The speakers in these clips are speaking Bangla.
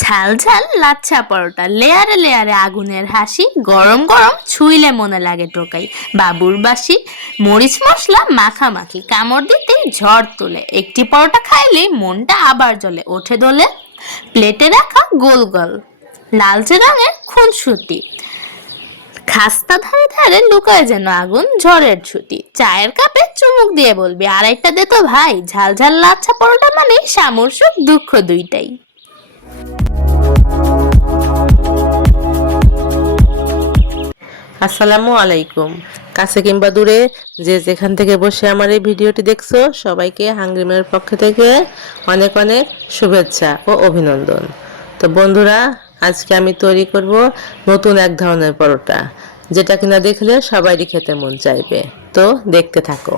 ঝাল ঝাল লাচ্ছা পরোটা। লেয়ারে লেয়ারে আগুনের হাসি গরম গরম ছুঁইলে মনে লাগে টোকাই। বাবুর বাসি, মরিচ মশলা মাখামাখি, কামড় দিতেই ঝড় তোলে। একটি পরোটা খাইলে মনটা আবার জ্বলে, ওঠে দোলে। প্লেটে রাখা গোল গোল, লালচে রঙের খুনসুটি। খাস্তা ধারে ধারে লুকায় যেন আগুন ঝড়ের ছুটি। চায়ের কাপে চুমুক দিয়ে বলবি, আড়াইটা দে তো ভাই। ঝাল ঝাল লাচ্ছা পরোটা মানে সুখ দুঃখ দুইটাই। আসসালামু আলাইকুম। কাছে কিংবা দূরে যে যেখান থেকে বসে আমার এই ভিডিওটি দেখছ, সবাইকে হাঙ্গরিমের পক্ষ থেকে অনেক অনেক শুভেচ্ছা ও অভিনন্দন। তো বন্ধুরা, আজকে আমি তৈরি করব নতুন এক ধরনের পরোটা, যেটা কিনা দেখলে সবারই খেতে মন চাইবে। তো দেখতে থাকো।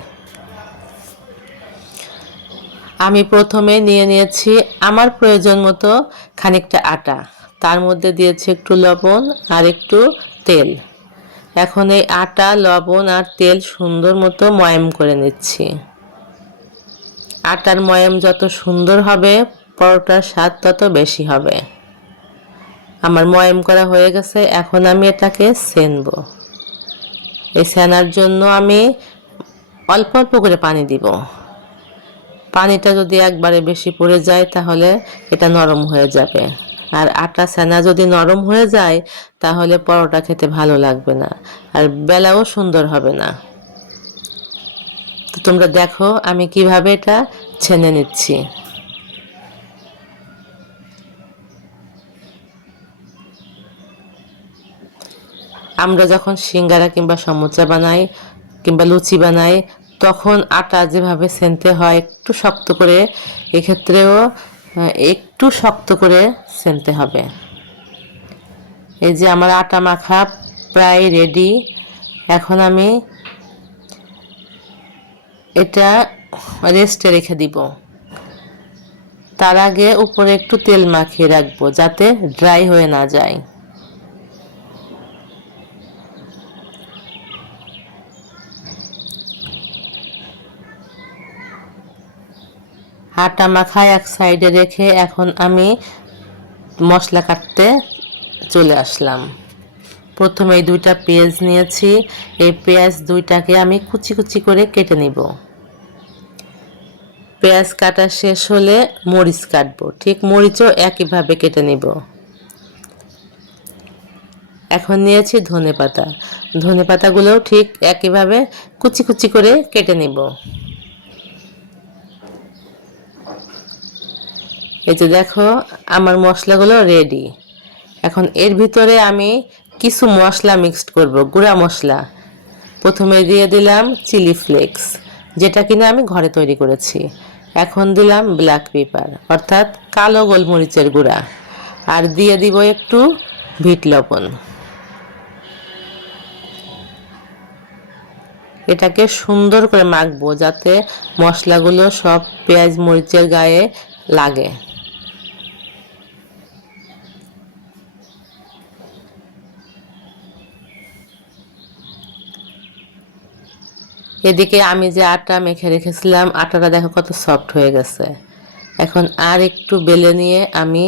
আমি প্রথমে নিয়ে নিয়েছি আমার প্রয়োজন মতো খানিকটা আটা। তার মধ্যে দিয়েছি একটু লবণ আর একটু তেল। এখন এই আটা, লবণ আর তেল সুন্দর মতো ময়াম করে নিচ্ছি। আটার ময়াম যত সুন্দর হবে, পরোটার স্বাদ তত বেশি হবে। আমার ময়াম করা হয়ে গেছে, এখন আমি এটাকে সেনব। এই সেনার জন্য আমি অল্প অল্প করে পানি দিব। পানিটা যদি একবারে বেশি পড়ে যায়, তাহলে এটা নরম হয়ে যাবে। আর আটা সেনা যদি নরম হয়ে যায়, তাহলে পরোটা খেতে ভালো লাগবে না। আর বেলাও সুন্দর হবে না। তো তোমরা দেখো আমি কীভাবে এটা ছেনে নিচ্ছি। আমরা যখন সিঙ্গারা কিংবা সমুচা বানাই কিংবা লুচি বানাই, তখন আটা যেভাবে সেনতে হয়, একটু শক্ত করে, এক্ষেত্রেও একটু শক্ত করে সেনতে হবে। এই যে আমার আটা মাখা প্রায় রেডি এখন আমি এটা রেস্টে রেখে দিব। তার আগে উপরে একটু তেল মাখিয়ে রাখব যাতে ড্রাই হয়ে না যায়। আটা মাখায় এক সাইডে রেখে এখন আমি মশলা কাটতে চলে আসলাম। প্রথমে এই দুইটা পেঁয়াজ নিয়েছি। এই পেঁয়াজ দুইটাকে আমি কুচি কুচি করে কেটে নিব। পেঁয়াজ কাটা শেষ হলে মরিচ কাটবো। ঠিক মরিচও একইভাবে কেটে নিব। এখন নিয়েছি ধনে পাতা ধনে পাতাগুলোও ঠিক একইভাবে কুচি কুচি করে কেটে নিব। এই যে দেখো, আমার মশলাগুলো রেডি এখন এর ভিতরে আমি কিছু মশলা মিক্সড করব, গুঁড়া মশলা। প্রথমে দিয়ে দিলাম চিলি ফ্লেক্স যেটা কিনা আমি ঘরে তৈরি করেছি। এখন দিলাম ব্ল্যাক পেপার অর্থাৎ কালো গোলমরিচের গুঁড়া। আর দিয়ে দিব একটু ভিট লবণ। এটাকে সুন্দর করে মাখবো যাতে মশলাগুলো সব পেঁয়াজ, মরিচের গায়ে লাগে। এদিকে আমি যে আটা মেখে রেখেছিলাম, আটাটা দেখো কত সফট হয়ে গেছে। এখন আর একটু বেলে নিয়ে আমি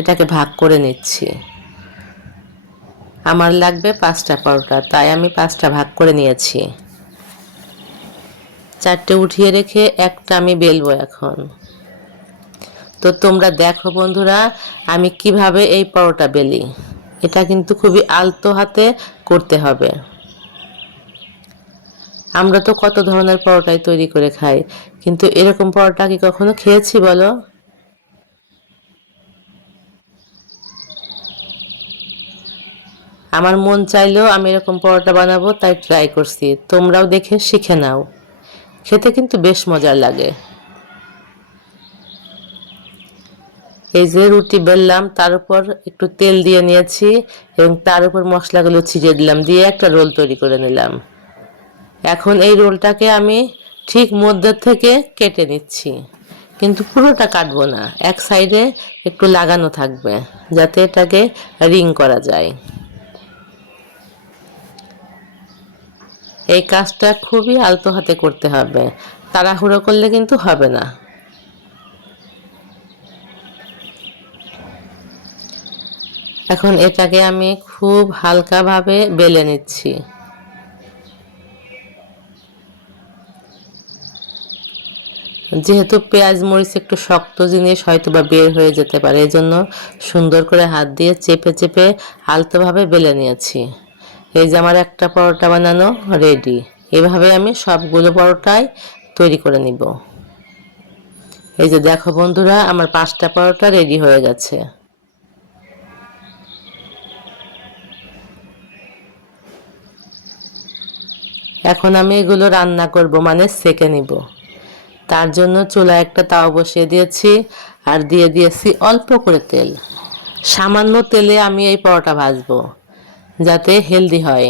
এটাকে ভাগ করে নিচ্ছি। আমার লাগবে পাঁচটা পরোটা, তাই আমি পাঁচটা ভাগ করে নিয়েছি। চারটে উঠিয়ে রেখে একটা আমি বেলবো এখন। তো তোমরা দেখো বন্ধুরা, আমি কীভাবে এই পরোটা বেলি। এটা কিন্তু খুবই আলতো হাতে করতে হবে। আমরা তো কত ধরনের পরোটাই তৈরি করে খাই, কিন্তু এরকম পরোটা কি কখনো খেয়েছি বলো? আমার মন চাইলেও আমি এরকম পরোটা বানাবো, তাই ট্রাই করছি। তোমরাও দেখে শিখে নাও। খেতে কিন্তু বেশ মজার লাগে। এই যে রুটি বেললাম, তার উপর একটু তেল দিয়ে নিয়েছি এবং তার উপর মশলাগুলো ছিটিয়ে দিলাম, দিয়ে একটা রোল তৈরি করে নিলাম। এখন এই রোলটাকে আমি ঠিক মধ্যে থেকে কেটে নিচ্ছি। কিন্তু পুরোটা কাটবো না, এক সাইডে একটু লাগানো থাকবে, যাতে এটাকে রিং করা যায়। এই কাজটা খুবই আলতো হাতে করতে হবে, তাড়াহুড়ো করলে কিন্তু হবে না। এখন এটাকে আমি খুব হালকাভাবে বেলে নিচ্ছি। যেহেতু পেঁয়াজ, মরিচ একটু শক্ত জিনিস হয়তো বা বের হয়ে যেতে পারে এই জন্য সুন্দর করে হাত দিয়ে চেপে চেপে আলতোভাবে বেলে নিয়েছি। এই যে আমার একটা পরোটা বানানো রেডি এভাবে আমি সবগুলো পরোটাই তৈরি করে নিব। এই যে দেখো বন্ধুরা, আমার পাঁচটা পরোটা রেডি হয়ে গেছে। এখন আমি এগুলো রান্না করব মানে সেকে নিব। তার জন্য চুলা একটা তাও বসিয়ে দিয়েছি আর দিয়ে দিয়েছি অল্প করে তেল। সামান্য তেলে আমি এই পরোটা ভাজবো, যাতে হেলদি হয়।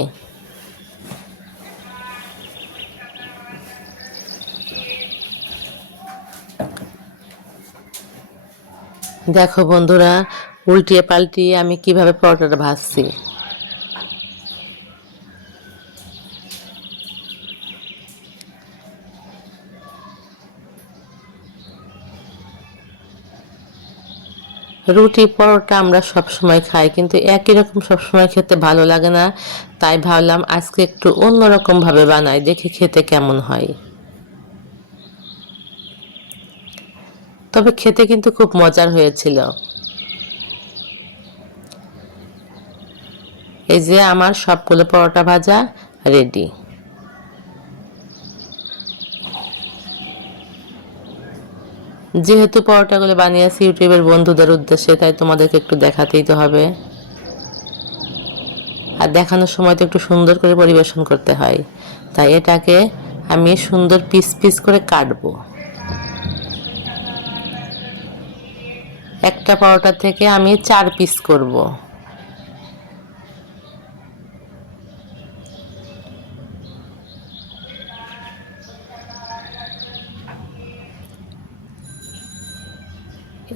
দেখো বন্ধুরা, উল্টিয়ে পাল্টিয়ে আমি কীভাবে পরোটাটা ভাজছি। রুটি পরোটা আমরা সব সময় খাই, কিন্তু একই রকম সব সময় খেতে ভালো লাগে না। তাই ভাবলাম আজকে একটু অন্যরকম ভাবে বানাই, দেখি খেতে কেমন হয়। তবে খেতে কিন্তু খুব মজার হয়েছিল। এই যে আমার সবগুলো পরোটা ভাজা রেডি। যেহেতু পরোটাগুলো বানিয়েছি ইউটিউবের বন্ধুদের উদ্দেশ্যে, তাই তোমাদেরকে একটু দেখাতেই তো হবে। আর দেখানোর সময় তো একটু সুন্দর করে পরিবেশন করতে হয়। তাই এটাকে আমি সুন্দর পিস পিস করে কাটবো। একটা পরোটা থেকে আমি চার পিস করব।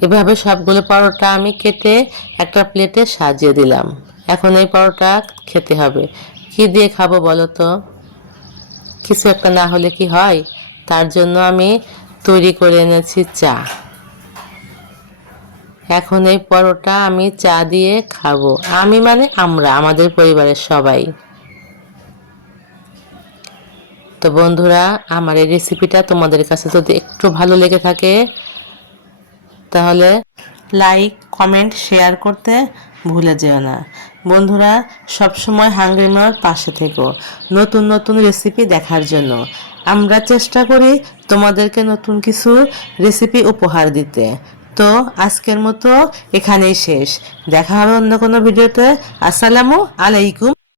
এভাবে সবগুলো পরোটা আমি কেটে একটা প্লেটে সাজিয়ে দিলাম। এখন এই পরোটা খেতে হবে। কি দিয়ে খাব বলো তো? কিছু একটা না হলে কি হয়? তার জন্য আমি তৈরি করে এনেছি চা। এখন এই পরোটা আমি চা দিয়ে খাব। আমি মানে আমরা, আমাদের পরিবারের সবাই। তো বন্ধুরা, আমার এই রেসিপিটা তোমাদের কাছে যদি একটু ভালো লেগে থাকে তাহলে লাইক কমেন্ট শেয়ার করতে ভুলে যেও না। বন্ধুরা, সবসময় হাঙ্গরি মার পাশে থেকো। নতুন নতুন রেসিপি দেখার জন্য। আমরা চেষ্টা করি তোমাদেরকে নতুন কিছু রেসিপি উপহার দিতে। তো, আজকের মতো এখানেই শেষ। দেখা হবে অন্য কোনো ভিডিওতে আসসালামু আলাইকুম।